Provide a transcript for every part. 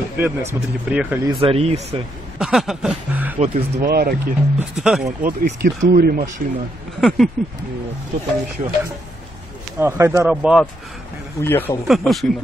вот бедные, смотрите, приехали из Арисы, вот из Двараки, вот из Китури машина. Кто там еще? Хайдарабад уехал машина.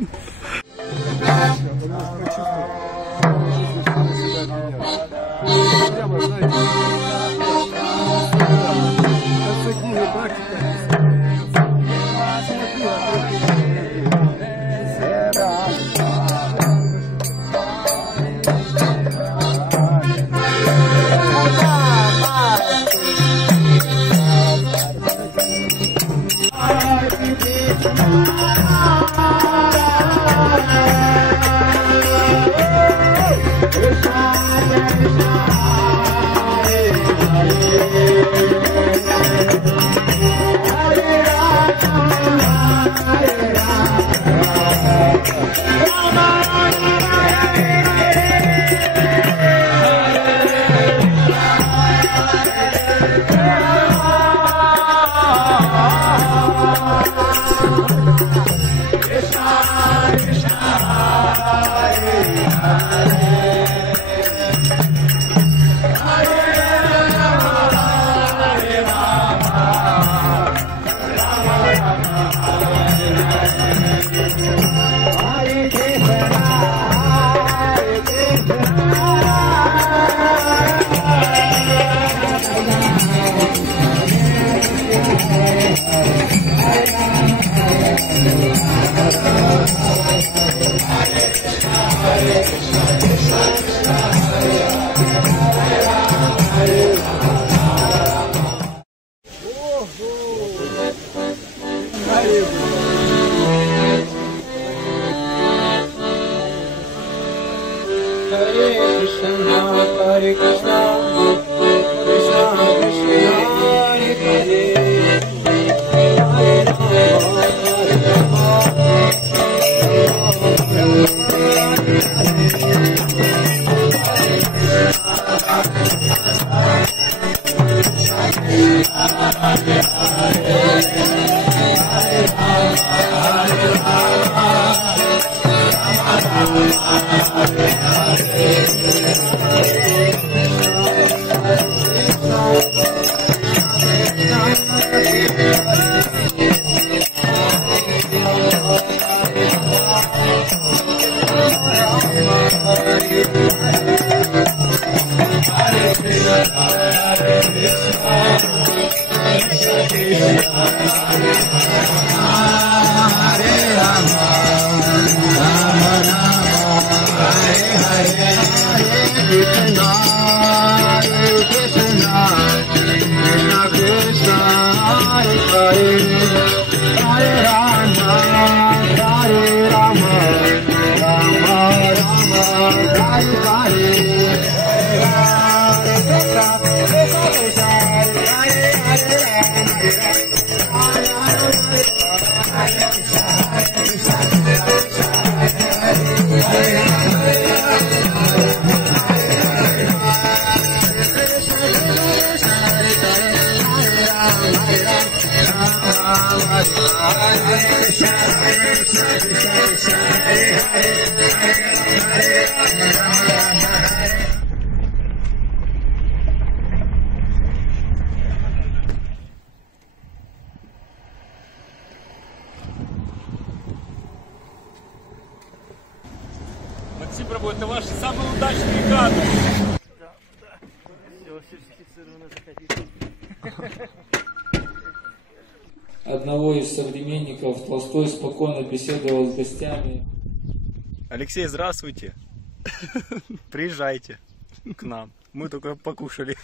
Максим, это ваши самые удачные кадры. Одного из современников Толстой спокойно беседовал с гостями. Алексей, здравствуйте. Приезжайте к нам. Мы только покушали.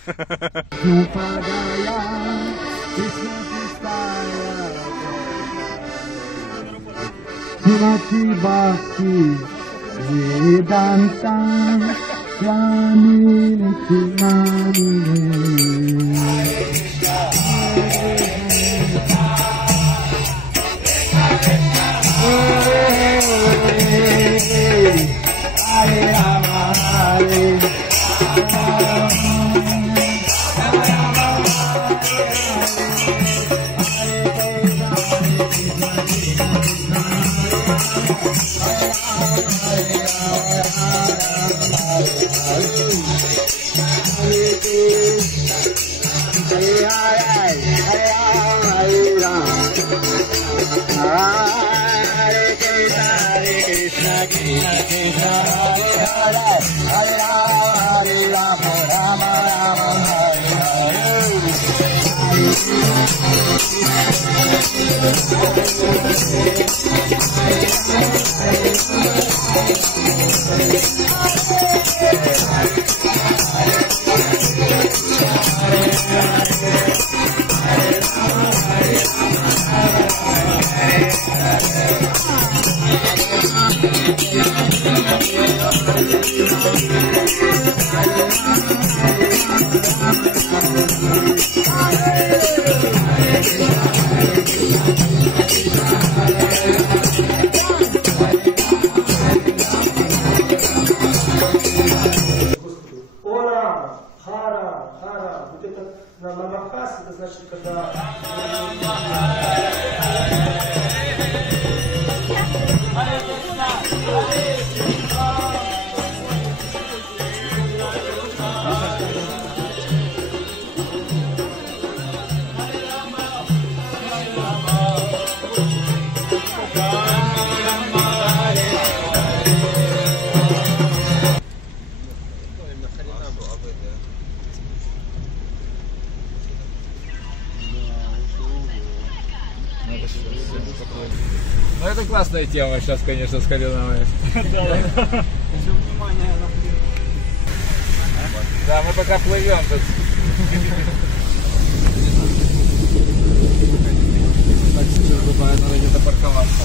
это значит, когда... Ну это классная тема сейчас, конечно, с коленами. Да, мы пока плывем тут. Так, сейчас думаю, надо где-то парковаться.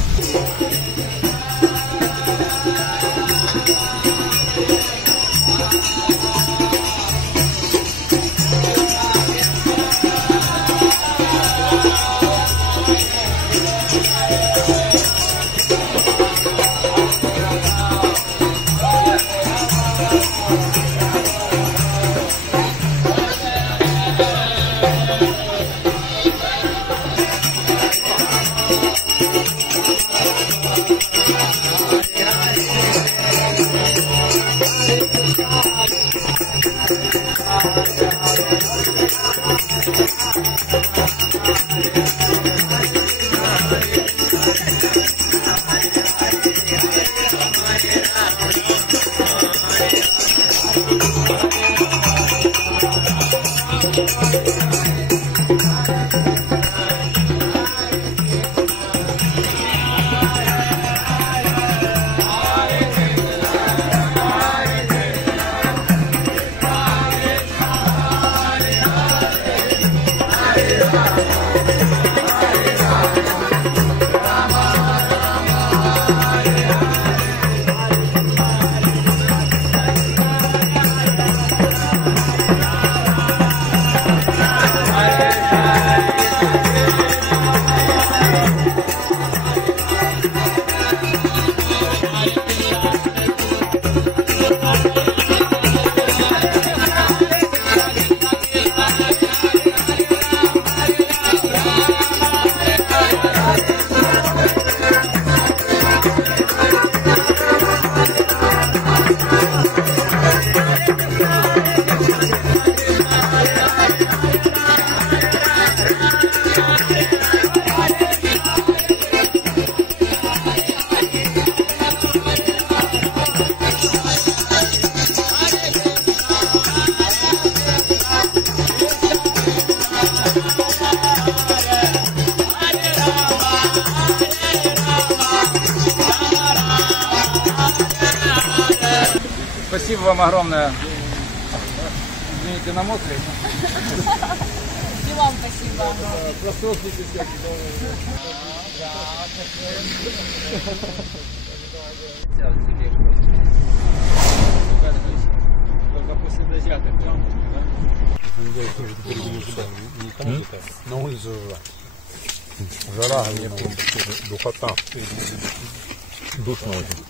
Спасибо вам огромное. Извините, намокли. И вам спасибо. Просохните всякие. Только после дождя так темно, На улице жара, духота, душно очень.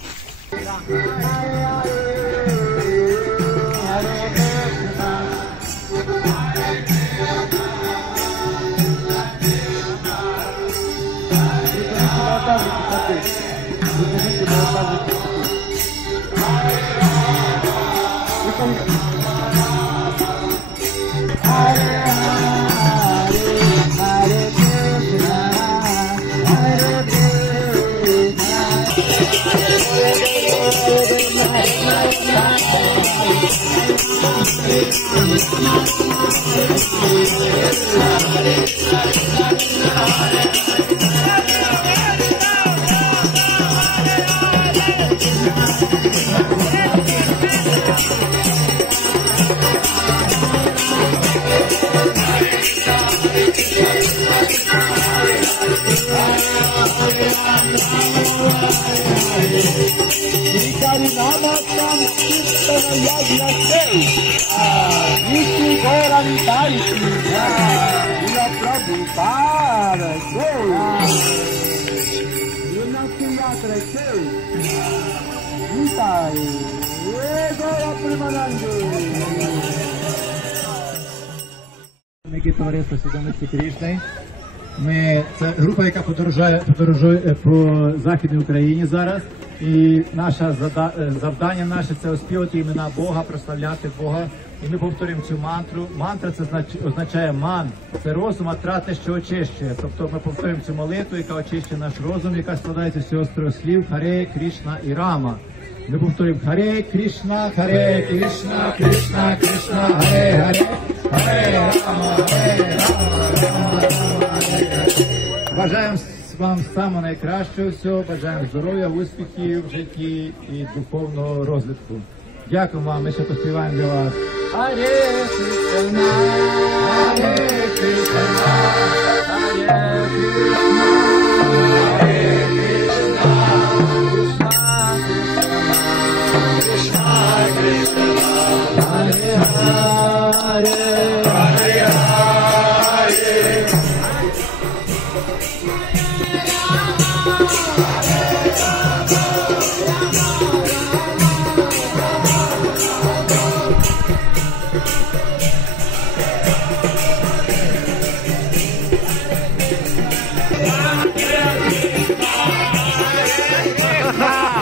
Товариство Свідомості Крішни. Це група, яка подорожує по Західній Україні зараз. І наше завдання наше це оспівати імена Бога, прославляти Бога. І ми повторюємо цю мантру. Мантра це означає ман. Це розум, атра те, що очищує. Тобто ми повторюємо цю молитву, яка очищує наш розум, яка складається з всього з трьох слів Харе, Крішна і Рама. Ми повторюємо Харе Крішна, Кришна, Кришна, Харе, Харе, Харе Рама, Харе Рама, Рама, Рама. Бажаємо вам самого найкращого всього, бажаємо здоров'я, успіхів в житті і духовного розвитку. Дякую вам, ми ще поспіваємо для вас. Харе Кришна, Харе Кришна, Харе Кришна, Харе Кришна, Кришна Кришна, Харе Харе, Харе Харе. Hare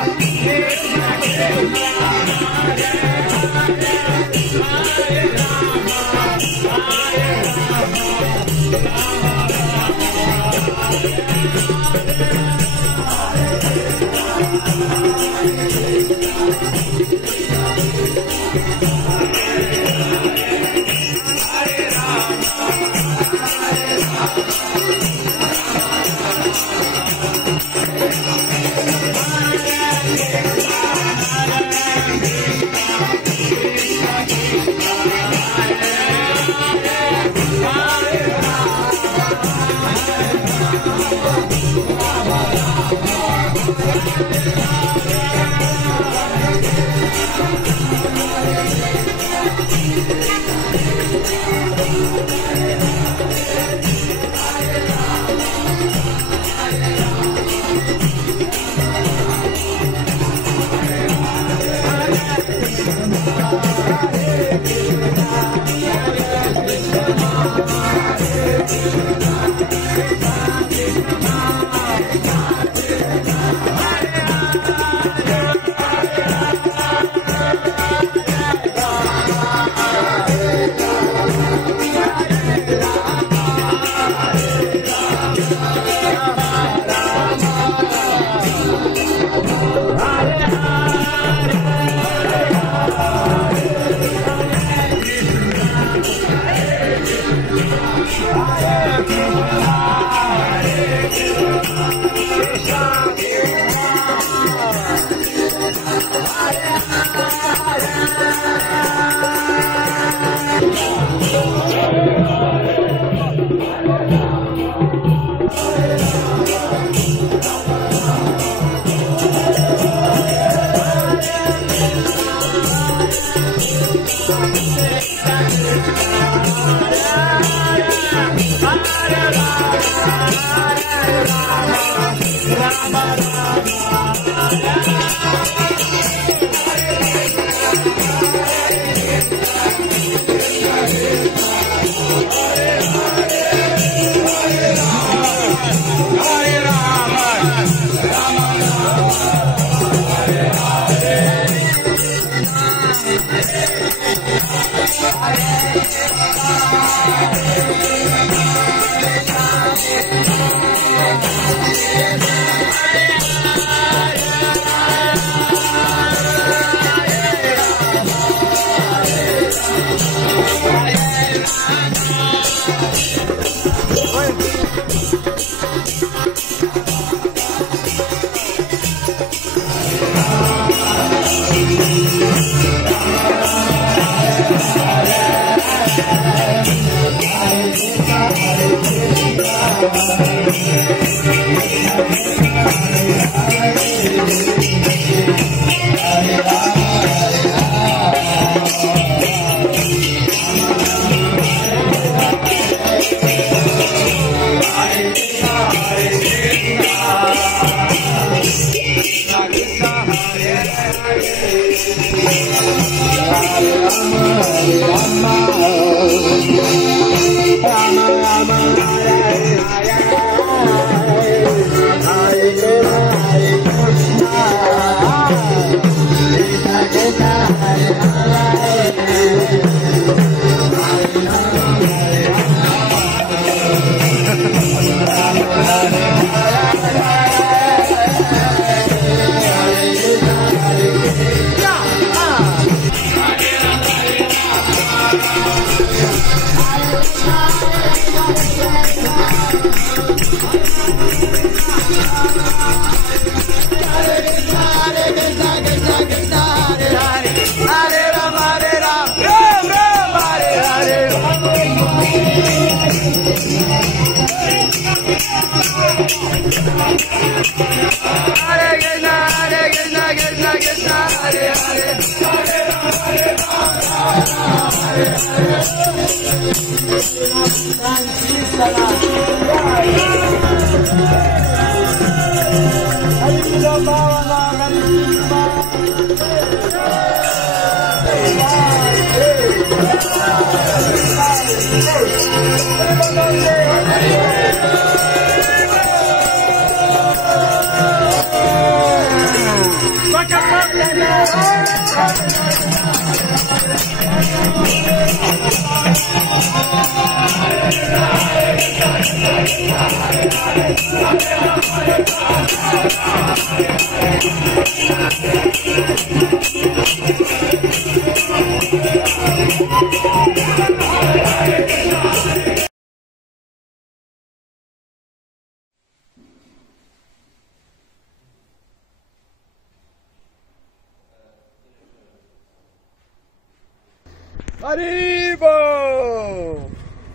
Arriba!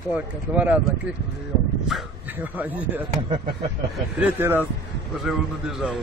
Только 2 раза крикнули его. Нет. 3-й раз уже он убежал.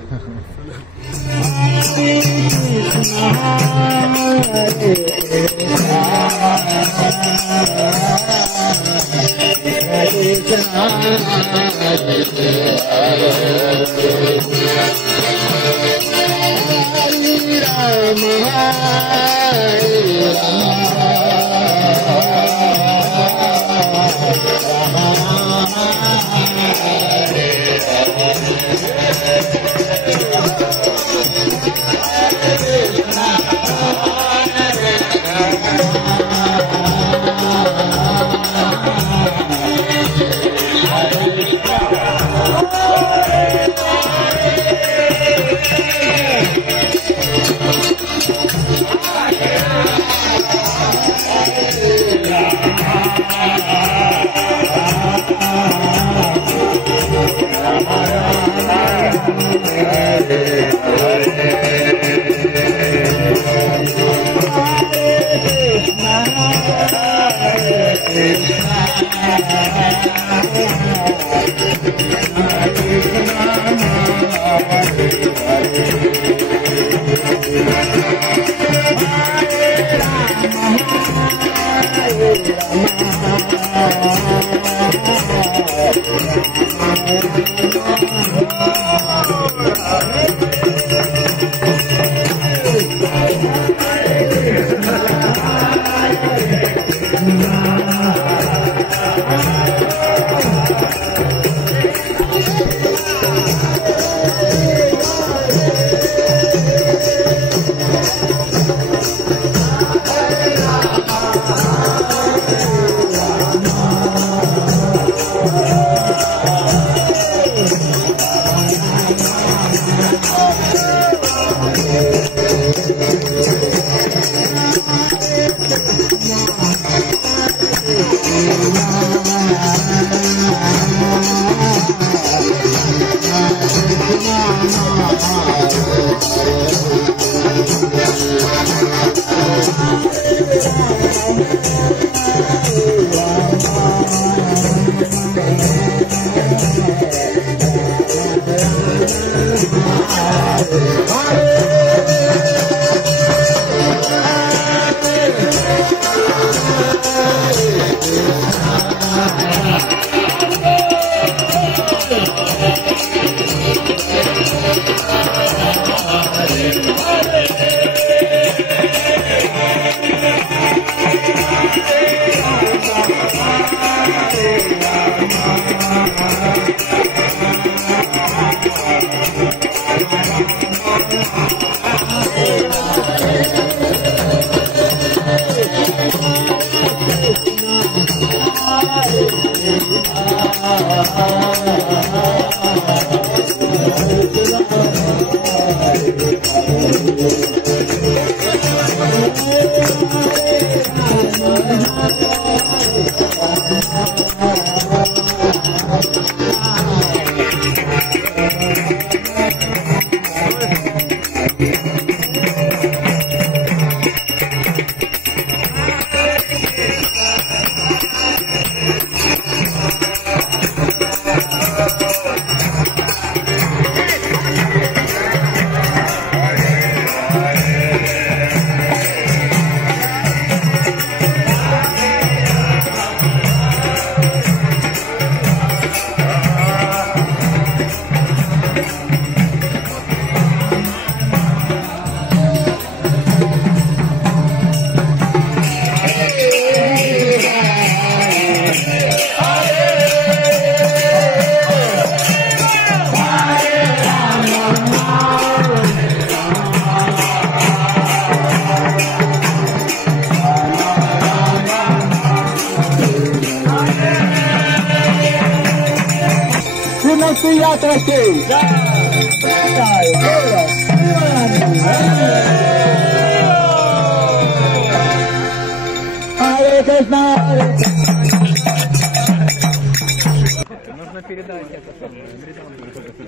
Нужно передать это самое.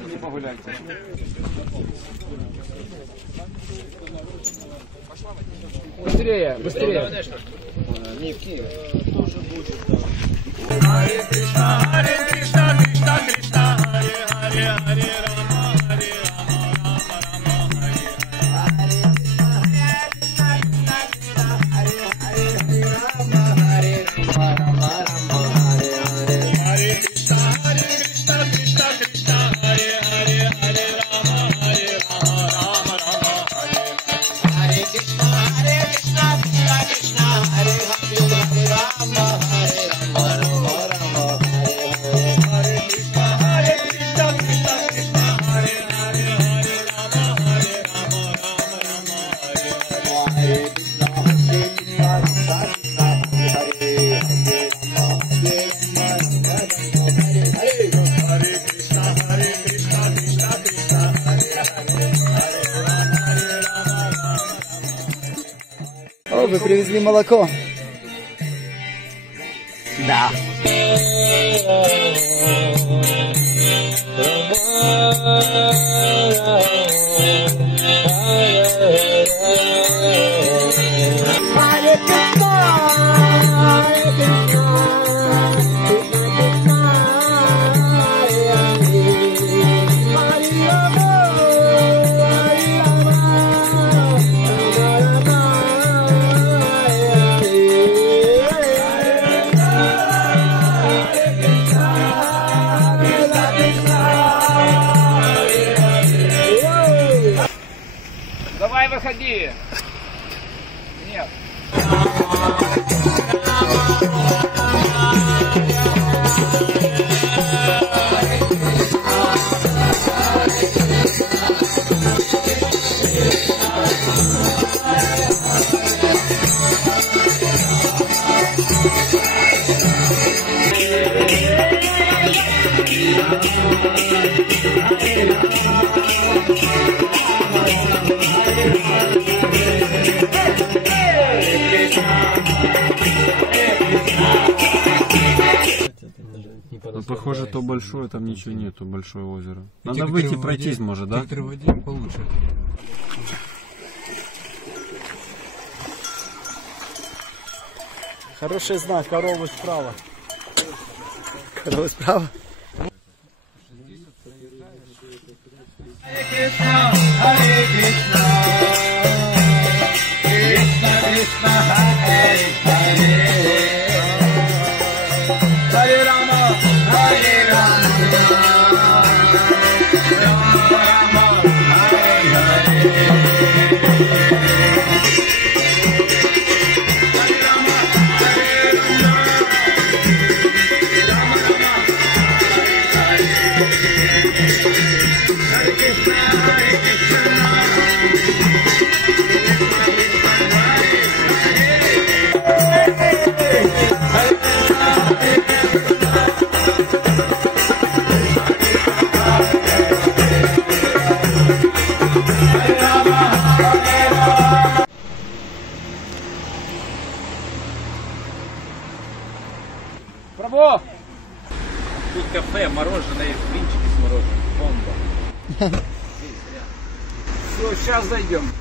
Не погуляйте. Быстрее, быстрее. Не в Киеве. Харе Кришна, Харе Кришна, Кришна Кришна, Харе Харе, Харе Рама, Харе Рама, Рама Рама, Харе О, вы привезли молоко. Да. Давай, выходи. Нет. Ну, похоже, то большое, там ничего нету, большое озеро. Надо выйти пройтись, может, да? Получше. Хороший знак, коровы справа. Коровы справа? Браво! Тут кафе, мороженое, блинчики с мороженым. Бомба. Все, сейчас зайдем.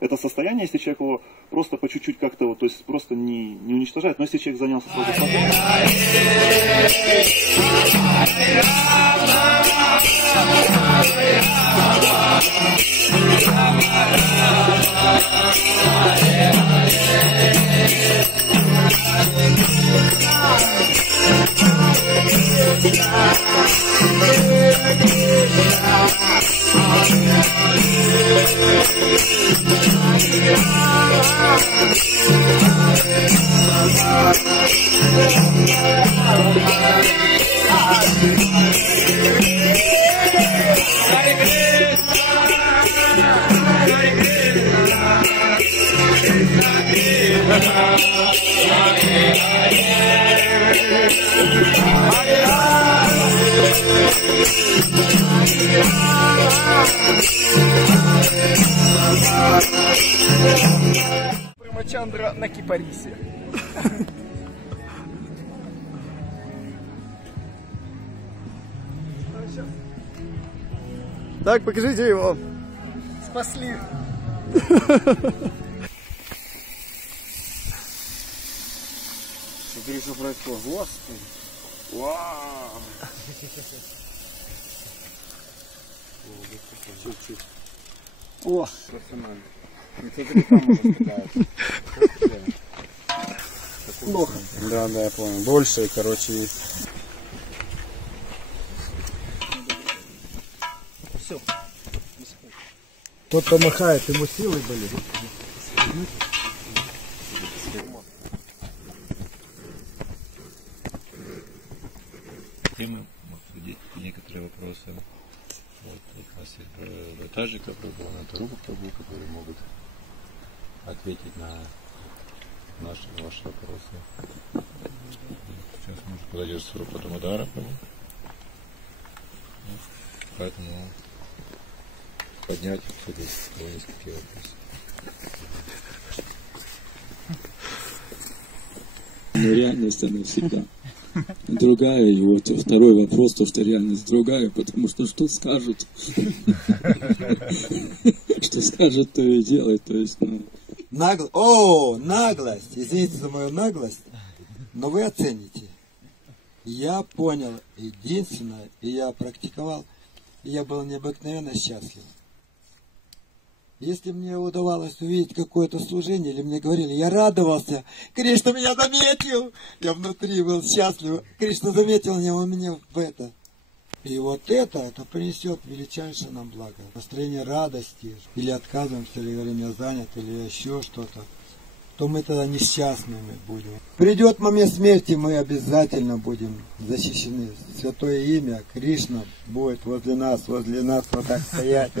Это состояние, если человек его просто по чуть-чуть как-то, вот, то есть просто не уничтожает, но если человек занялся сразу собой. Примачандра на кипарисе. Так, покажите его. Спасли. Смотри, что происходит. Господи. Вау. Чуть-чуть. О! Профессионально. Смотри, там уже стреляют. Плохо. Да, я понял. Больше, короче. Все. Тот, кто махает, ему силы были. Темы обсудить некоторые вопросы. Вот, у нас есть ватажи, которые был, натурубы, которые могут ответить на ваши вопросы. Сейчас может подойдет срок потом удара. Поэтому поднять обсудить несколько вопросов. Но реальность она всегда другая, и вот второй вопрос, то что реальность другая, потому что скажут, что скажут, то и делать, то есть, наглость, извините за мою наглость, но вы оцените. Я понял единственное, и я практиковал, и я был необыкновенно счастлив. Если мне удавалось увидеть какое-то служение, или мне говорили, я радовался, Кришна меня заметил, я внутри был счастлив, Кришна заметил меня в это. И вот это принесет величайшее нам благо. Настроение радости, или отказываемся, или говорим, я занят, или еще что-то, то мы тогда несчастными будем. Придет момент смерти, мы обязательно будем защищены. Святое имя Кришна будет возле нас вот так стоять.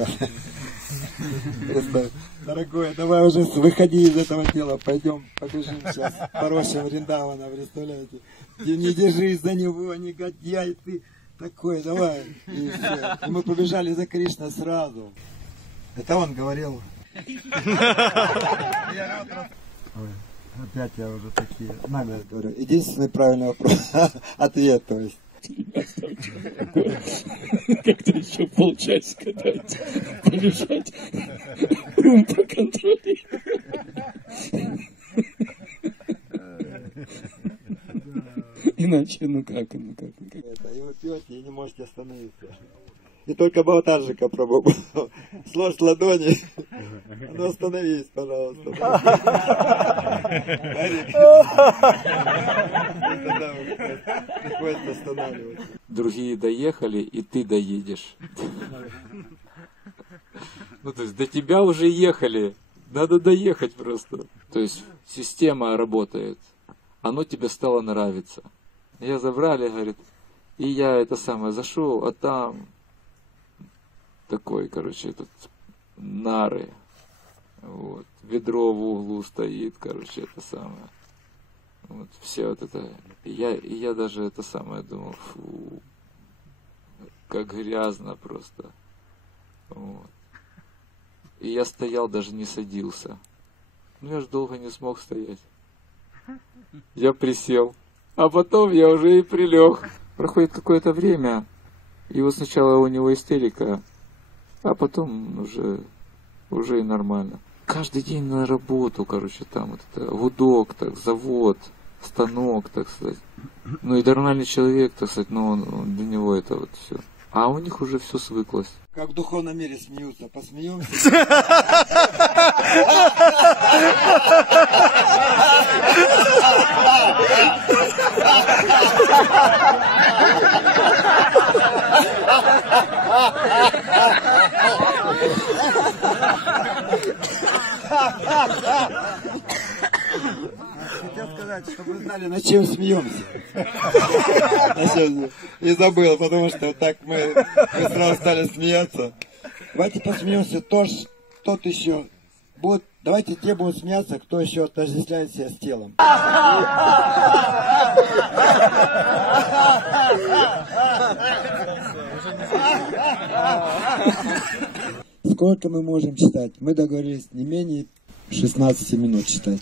Просто, дорогой, давай уже выходи из этого тела, пойдем, побежим сейчас по рощам Вриндавана, представляете? Не держись за него, негодяй ты такой, давай. И все. И мы побежали за Кришна сразу. Это он говорил. Опять я уже такие нагло говорю. Единственный правильный вопрос. Ответ, то есть. Как-то еще полчаса катать, побежать, рум проконтролировать. Иначе, ну как. И вы пьете и не можете остановиться. И только Бхаватаджика пробовал. Сложь ладони. Ну остановись, пожалуйста. Приходится останавливаться. Другие доехали, и ты доедешь. Ну, то есть до тебя уже ехали. Надо доехать просто. То есть система работает. Оно тебе стало нравиться. Я забрали, говорит, и я это самое зашел, а там такой, короче, этот нары. Вот. Ведро в углу стоит, короче, это самое. Вот, все вот это. И я даже это самое думал, фу, как грязно просто. Вот. И я стоял, даже не садился. Ну я ж долго не смог стоять. Я присел. А потом я уже и прилег. Проходит какое-то время, и вот сначала у него истерика, а потом уже и нормально. Каждый день на работу, короче, там вот это гудок, так, завод, станок, так сказать. Ну и нормальный человек, так сказать, но он для него это вот все. А у них уже все свыклось. Как в духовном мире смеются, посмеемся. Хотел сказать, чтобы вы знали, над чем смеемся. И забыл, потому что так мы сразу стали смеяться. Давайте посмеемся, тот еще. Давайте те будут смеяться, кто еще отождествляет себя с телом. Сколько мы можем читать? Мы договорились не менее 16 минут читать.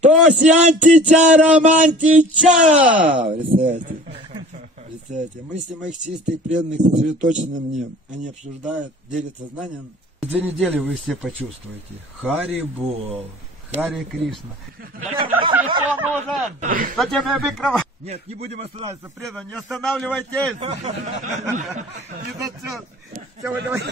Тосьянтича романтича! Представляете, мысли моих чистых, преданных, сосредоточены мне. Они обсуждают, делятся знанием. 2 недели вы все почувствуете. Хари Бол, Хари Кришна. Зачем я микрофон? Нет, не будем останавливаться, преданные, не останавливайтесь! Не зачем. Все, вы давайте.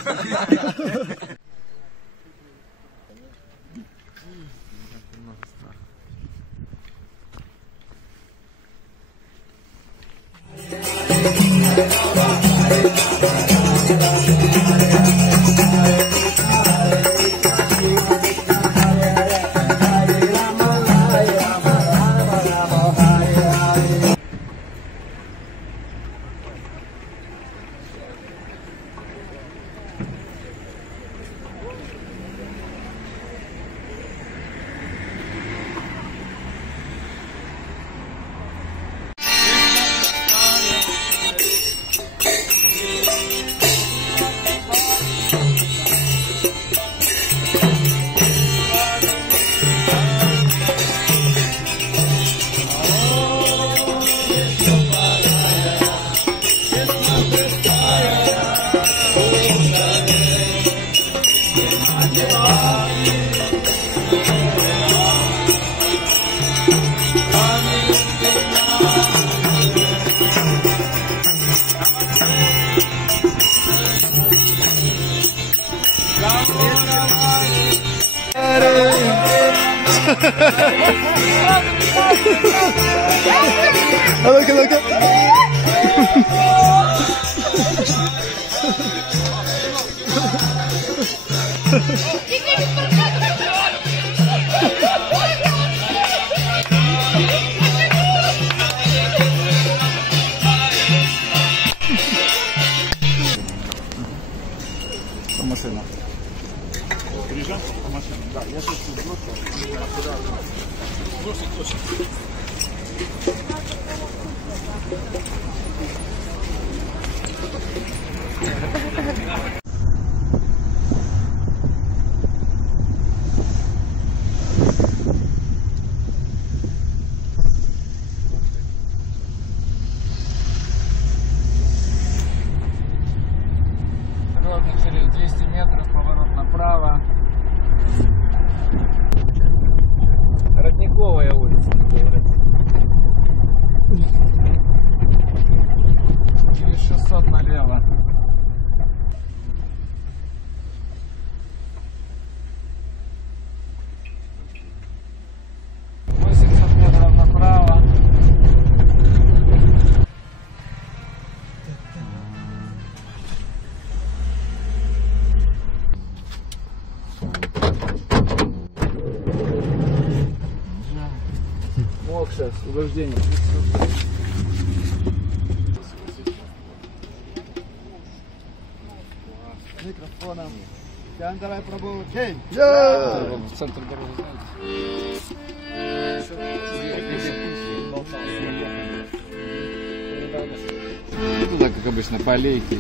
машина. Приезжай по машине. Да, я сейчас бросил точно. Ровно через 200 метров поворот направо. Родниковая улица, называется. Через 600 налево. Направо. Мокша, освобождение. Микрофоном. Сейчас давай пробовать. Эй! В центр дороги, туда, как обычно, по аллейке.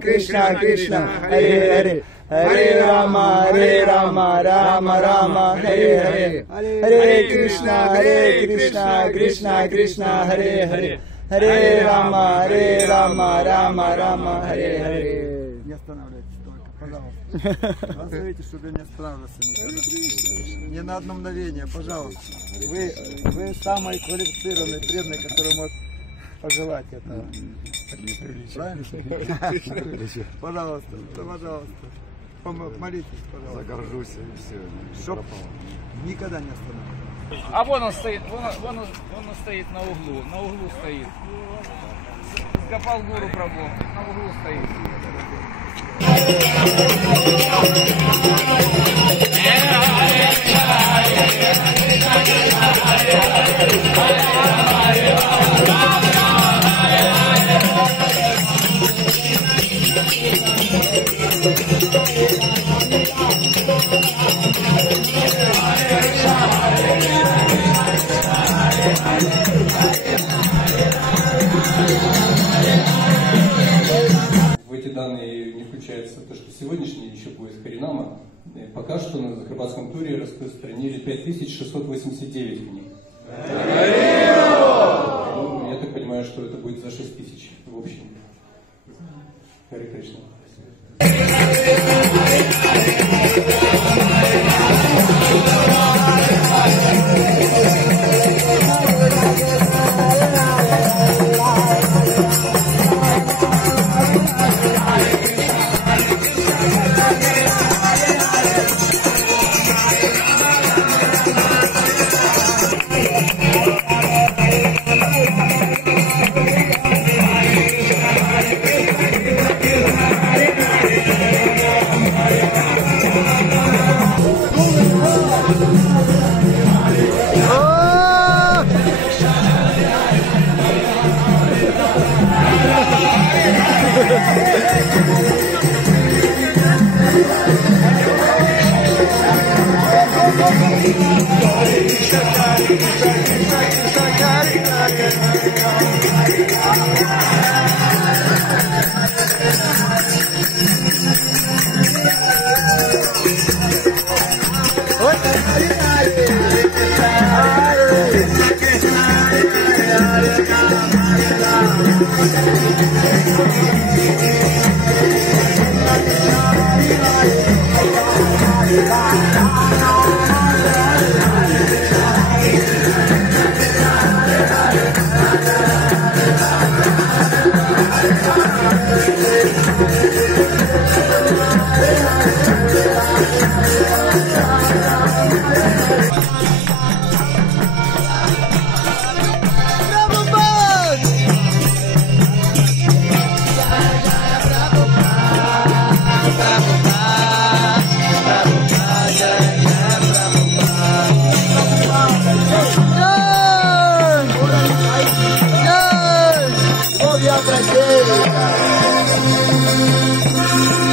Krishna Krishna Hare Hare Hare Rama Rama Rama Hare Hare Hare Krishna Krishna Krishna Hare Hare Hare Rama Rama Rama Hare Hare. Не останавливайтесь только, пожалуйста. Назовите, чтобы я не останавливался никогда. Не на одно мгновение, пожалуйста. Вы самый квалифицированный преданный, который может пожелать этого. Правильно? Пожалуйста, пожалуйста. Молитесь, пожалуйста. Загоржусь и все. Чтоб никогда не останавливался. А вон он стоит, вон он стоит на углу стоит. Скопал гору Прабhu, на углу стоит. В эти данные не включается то, что сегодняшний еще будет Харинама. Пока что на Закарпатском туре распространили 5689 книг. Ну, я так понимаю, что это будет за 6000 в общем. Харе Кришна.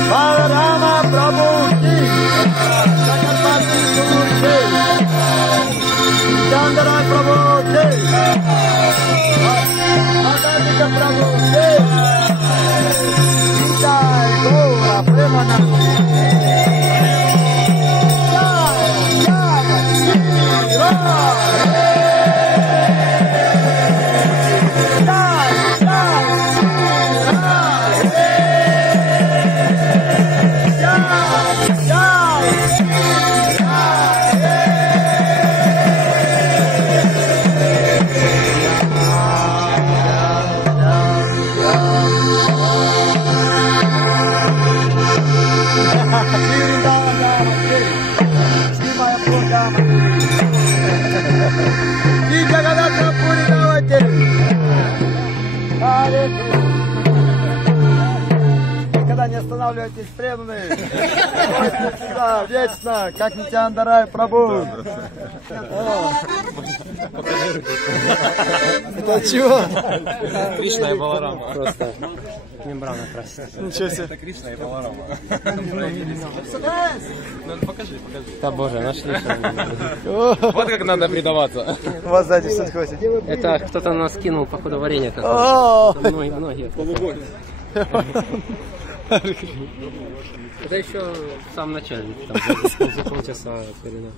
Balarama Prabhu Ki Sakarpati Guru Ki Chandra Prabhu Ki Adadika Prabhu Ki Jai Gaura Premanand Никогда не останавливайтесь, преданные. Будьте всегда, вечно, как Нитяндарай Прабху. Это чего? Кришна и Баларама. Просто мембрана красит. Ничего себе. Это Кришна и Баларама. Покажи. Да боже, нашли. Вот как надо предаваться. У вас сзади что-то хватит. Это кто-то нас кинул, походу, варенье какое-то. Многие. Это еще в самом начале, там, за полчаса перед.